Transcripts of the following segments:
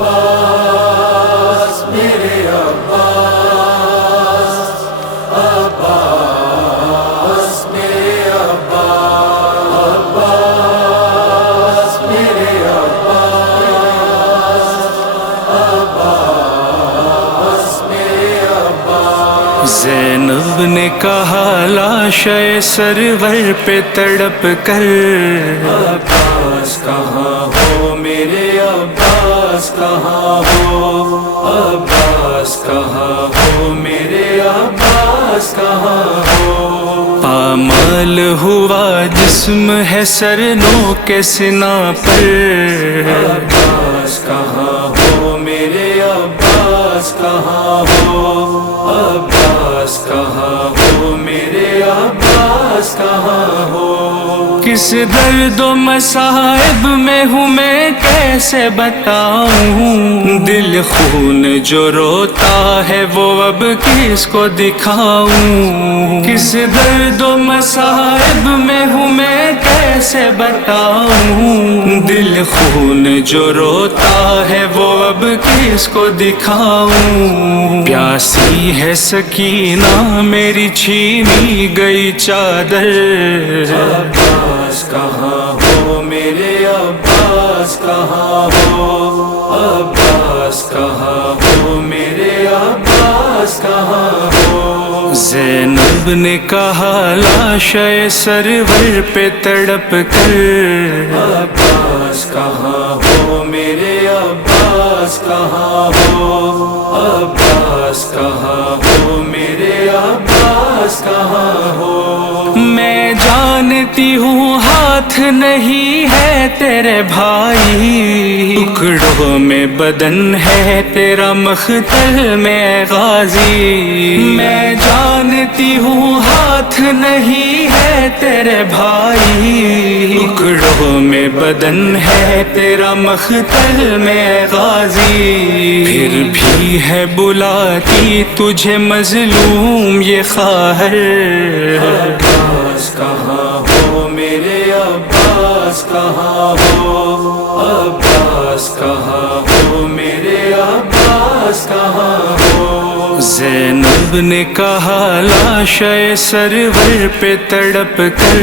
عباس میرے عباس، عباس میرے عباس، میرے عباس، عباس میرے عباس۔ زینب نے کہا لاشے سرور پہ تڑپ کر، عباس کہاں ہو میرے عباس کہاں ہو، عباس کہاں ہو میرے عباس کہاں ہو۔ پامال ہوا جسم ہے سر نو کے سنا پر، عباس کہاں ہو میرے عباس کہاں ہو، عباس کہاں ہو میرے عباس کہاں ہو۔ کس درد و مصائب میں ہوں میں کیسے بتاؤں، دل خون جو روتا ہے وہ اب کس کو دکھاؤں، کس درد و مصائب میں ہوں میں کیسے بتاؤں، دل خون جو روتا ہے وہ اب کس کو دکھاؤں۔ پیاسی ہے سکینہ میری چھینی گئی چادر، عباس کہاں ہو میرے عباس کہاں ہو، عباس کہاں ہو میرے عباس کہاں ہو۔ زینب نے کہا لاشے سرور پہ تڑپ کر، عباس کہاں ہو میرے عباس کہاں ہو، عباس کہاں ہو میرے عباس کہاں ہو۔ میں جانتی ہوں ہاتھ نہیں ہے تیرے بھائی، ٹکڑوں میں بدن ہے تیرا مختل میں غازی، میں جانتی ہوں ہاتھ نہیں ہے تیرے بھائی، ٹکڑوں میں بدن ہے تیرا مختل میں غازی، پھر بھی ہے بلاتی تجھے مظلوم یہ خواہر، عباس کہاں ہو میرے عباس کہاں ہو، عباس کہاں ہو میرے عباس کہاں ہو۔ زینب نے کہا لاشے سرور پہ تڑپ کر،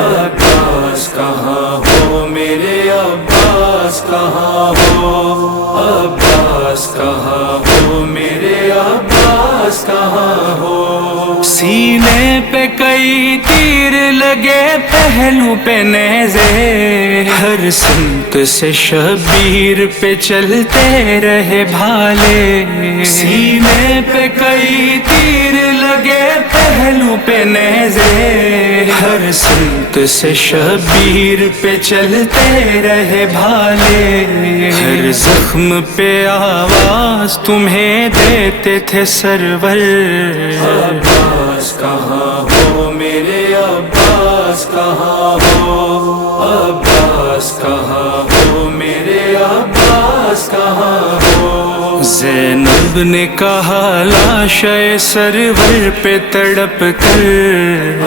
عباس کہاں ہو میرے عباس کہاں ہو، عباس کہاں ہو میرے عباس کہاں ہو۔ سینے پہ کئی تیر لگے پہلو پہ نیزے، ہر سمت سے شبیر پہ چلتے رہے بھالے، سینے پہ کئی تیر لگے پہلو پہ نیزے، ہر سمت سے شبیر پہ چلتے رہے بھالے، ہر زخم پہ آواز تمہیں دیتے تھے سرور، عباس کہاں ہو میرے عباس کہاں ہو، عباس کہاں ہو میرے عباس کہاں ہو۔ زینب نے کہا لاشے سرور پہ تڑپ کر،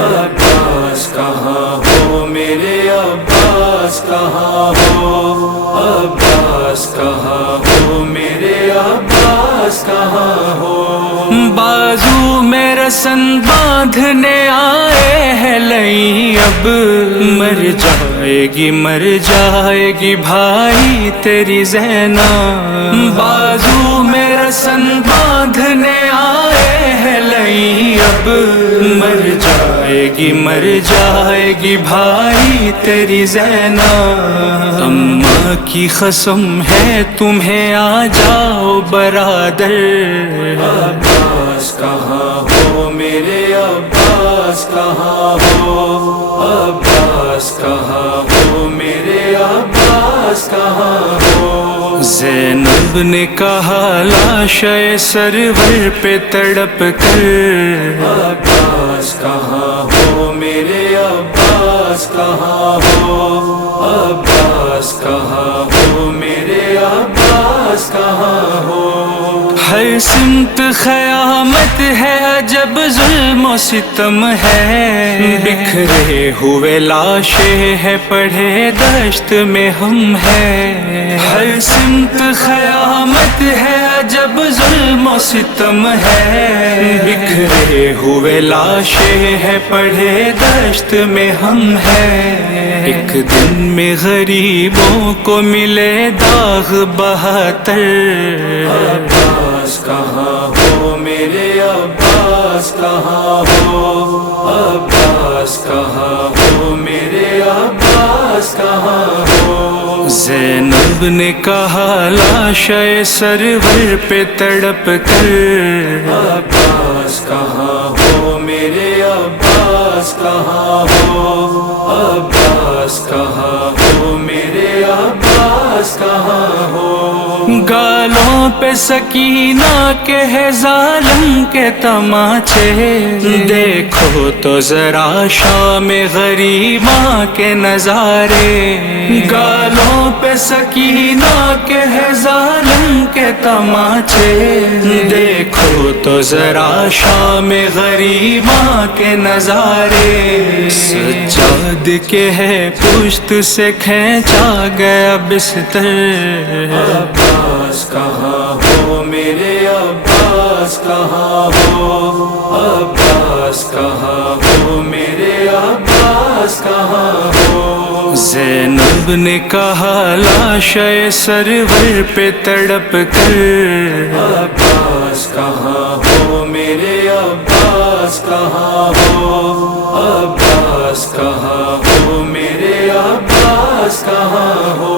عباس کہاں ہو میرے عباس کہاں ہو، عباس کہاں ہو میرے عباس کہاں ہو۔ بازو میں رسن باندھنے آئے ہیں لئی، اب مر جائے گی بھائی تیری زینب، بازو میں رسن باندھنے آئے ہیں لئی، اب مر جائے گی بھائی تیری زینب، اماں کی قسم ہے تمہیں آ جاؤ برادر، عباس کہاں ہو میرے عباس کہاں ہو، عباس کہاں ہو میرے عباس کہاں ہو۔ زینب نے کہا لاشے سرور پہ تڑپ کر، عباس کہاں ہو میرے عباس کہاں ہو، عباس کہاں ہو میرے عباس کہاں ہو۔ ہر سمت قیامت ہے، عجب ظلم و ستم ہے، بکھرے ہوئے لاشیں ہے، پڑھے دشت میں ہم ہے، ہر سمت قیامت ہے، عجب ظلم و ستم ہے، بکھرے ہوئے لاشیں ہے، پڑھے دشت میں ہم ہے، ایک دن میں غریبوں کو ملے داغ 72۔ عباس کہاں ہو میرے عباس کہاں ہو، عباس کہاں ہو میرے عباس کہاں ہو۔ زینب نے کہا لاشِ سرور پہ تڑپ کر، عباس کہاں ہو میرے عباس کہاں ہو، عباس کہاں ہو میرے عباس کہاں ہو۔ گالوں پہ سکینہ کے ہے ظالم کے تماچے، دیکھو تو ذرا شام غریباں کے نظارے، گالوں پہ سکینہ کے ہے ظالم کے تماچے، دیکھو تو ذرا شام غریباں کے نظارے، سجاد کے ہے پشت سے کھینچا گیا بستر، عباس کہاں ہو میرے عباس کہاں ہو، عباس کہاں ہو میرے عباس کہاں ہو۔ زینب نے کہا لاشِ سرور پہ تڑپ کر، عباس کہاں ہو میرے عباس کہاں ہو، عباس کہاں ہو میرے عباس کہاں ہو۔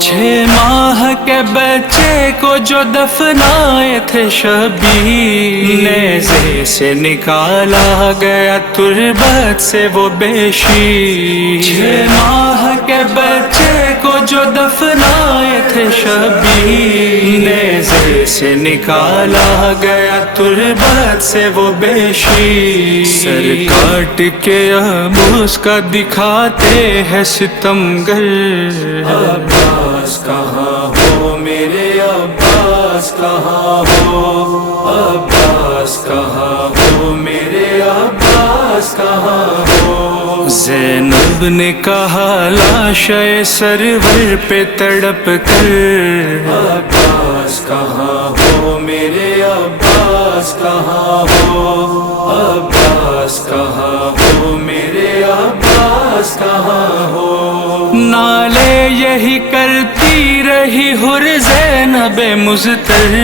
6 ماہ کے بچے کو جو دفنائے تھے شبیر، نیزے سے نکالا گیا تربت سے وہ بیشی، 6 ماہ کے بچے کو جو دفنائے تھے شبیر، نیزے سے نکالا گیا تربت سے وہ بیشی، سر کاٹ کے اب اس کا دکھاتے ہیں ستمگر، عباس کہاں ہو میرے عباس کہاں ہو، عباس کہاں ہو میرے عباس کہاں ہو۔ زینب نے کہا لاشِ سرور پہ تڑپ کر، عباس کہاں ہو میرے عباس کہاں ہو، عباس کہاں ہو میرے عباس کہاں ہو۔ نالے یہی کرتی رہی حر زینب مضطر،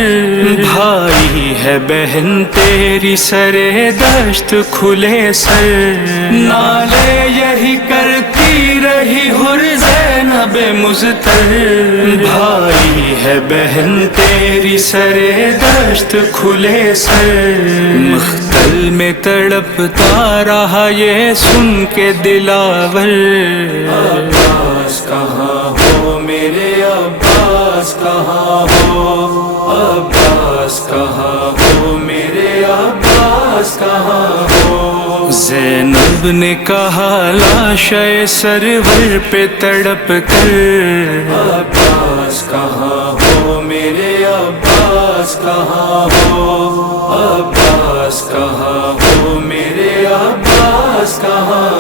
بھائی ہے بہن تیری سرے دشت کھلے سر، نالے یہی کرتی رہی حر زینب مضطر، بھائی ہے بہن تیری سرے دشت کھلے سر، مختل میں تڑپتا رہا یہ سن کے دلاور، عباس کہاں ہو میرے عباس کہاں ہو، عباس کہاں ہو میرے عباس کہاں ہو۔ زینب نے کہا لاشِ سرور پہ تڑپ کر، عباس کہاں ہو میرے عباس کہاں ہو، عباس کہاں ہو میرے عباس کہاں